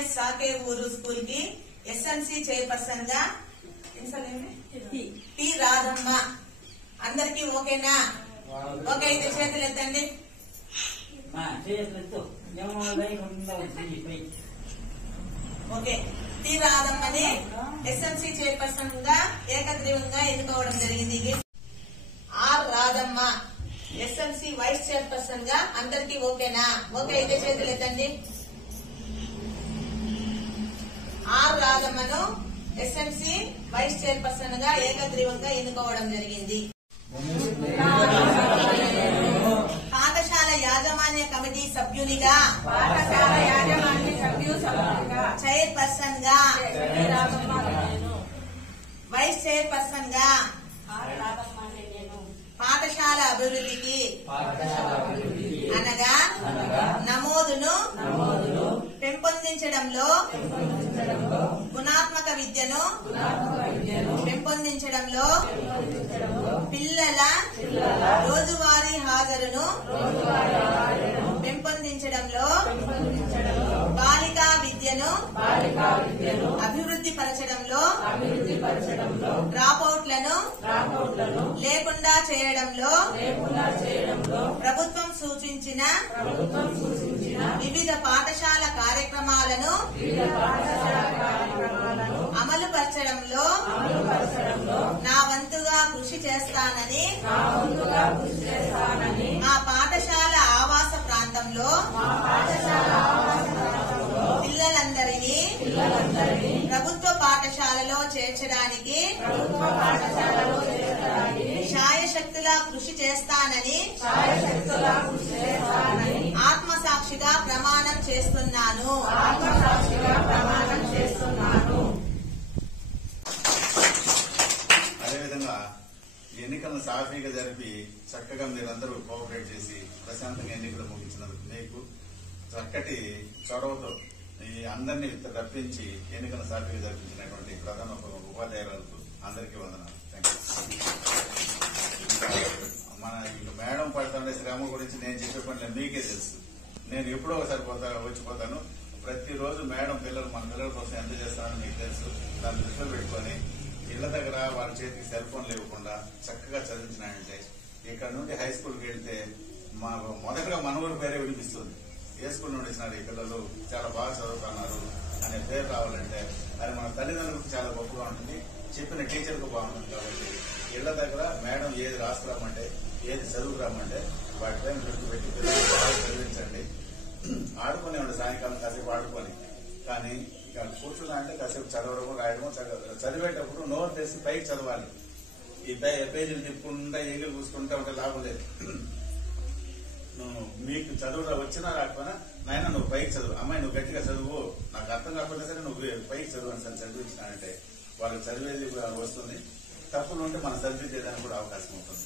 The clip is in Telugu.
ఎంఈఎస్ సాకే ఊరు స్కూల్ కి ఎస్ఎంసి చైర్పర్సన్ గా టి రాధమ్మ. అందరికి ఓకేనా? ఓకే అయితే చేతులు ఎత్తండి. ఓకే, టి రాధమ్మని ఎస్ఎంసి చైర్పర్సన్ గా ఏకగ్రీవంగా ఎన్నుకోవడం జరిగింది. R Radhamma SMC vice chairperson గా. అందరికి ఓకేనా? ఓకే అయితే చేతులు ఎత్తండి. ఆర్ రాధమ్మను ఎస్ఎంసి వైస్ చైర్పర్సన్ గా ఏకగ్రీవంగా ఎన్నుకోవడం జరిగింది. పాఠశాల యాజమాన్య కమిటీ సభ్యునిగా చైర్పర్సన్ గా వైస్ చైర్పర్సన్ గా పాఠశాల అభివృద్ధికి అనగా నమోదును పెంపొందించడంలో, గుణాత్మక విద్యను పెంపొందించడంలో, పిల్లల రోజువారీ హాజరును పెంపొందించడంలో, బాలికా విద్యను అభివృద్ధి పరచడంలో, డ్రాపౌట్లను లేకుండా చేయడంలో ప్రభుత్వం సూచించిన వివిధ పాఠశాల కార్యక్రమాలను అమలు పరచడంలో నా వంతుగా కృషి చేస్తానని మా పాఠశాల ఆవాస ప్రాంతంలో పిల్లలందరినీ ప్రభుత్వ పాఠశాలలో చేర్చడానికి శాయశక్తులా కృషి చేస్తానని ఆత్మసాక్షిగా ప్రమాణం చేస్తున్నాను. అదేవిధంగా ఎన్నికలను సాఫీగా జరిపి చక్కగా మీరందరూ కోఆపరేట్ చేసి ప్రశాంతంగా ఎన్నికలు ముగించినందుకు మీకు చక్కటి చొరవతో ఈ అందరినీ రప్పించి ఎన్నికలను సాఫీగా జరిపించినటువంటి ప్రధాన ఉపాధ్యాయులకు అందరికీ వందనాలు. మన మేడం పడుతుండే శ్రమ గురించి నేను చెప్పే పనులు మీకే తెలుసు. నేను ఎప్పుడో ఒకసారి వచ్చిపోతాను. ప్రతిరోజు మేడం మన పిల్లల కోసం ఎంత చేస్తానని మీకు తెలుసు. దాన్ని దృష్టిలో పెట్టుకుని ఇళ్ల దగ్గర వాళ్ళ చేతికి సెల్ ఫోన్లు ఇవ్వకుండా చక్కగా చదివించినాయంటే ఇక్కడ నుండి హై స్కూల్కి వెళ్తే మొదటగా మన ఊరి పేరే వినిపిస్తుంది. ఏ స్కూల్ నుండి ఇచ్చినారు ఈ పిల్లలు, చాలా బాగా చదువుతున్నారు అనే పేరు రావాలంటే అది మన తల్లిదండ్రులకు చాలా గొప్పగా ఉంటుంది, చెప్పిన టీచర్కు బాగుంటుంది. కాబట్టి ఇళ్ల దగ్గర మేడం ఏది రాసుకురామంటే, ఏది చదువుకురామంటే వాటిపైన దృష్టి పెట్టి పిల్లలు బాగా చదివించండి. ఆడుకునేవాడు సాయంకాలం కాసేపు ఆడుకొని, కానీ ఇక కూర్చున్నా అంటే కాసేపు చదవడము రాయడము, చదివేటప్పుడు నోరు తెసి పైకి చదవాలి. ఈ పేజీలు తిప్పుకుంటా ఏగిలు కూసుకుంటా ఉంటే లాభం లేదు. నువ్వు మీకు చదువు వచ్చినా రాకపోయినా నాయన నువ్వు పైకి చదువు, అమ్మాయి నువ్వు గట్టిగా చదువు, నాకు అర్థం కాకపోతే సరే నువ్వు పైకి చదువు అని సరే చదివించినానంటే వాళ్ళకి చదివేది వస్తుంది. తప్పులు ఉంటే మనం సరిదిద్దేదానికి కూడా అవకాశం ఉంటుంది.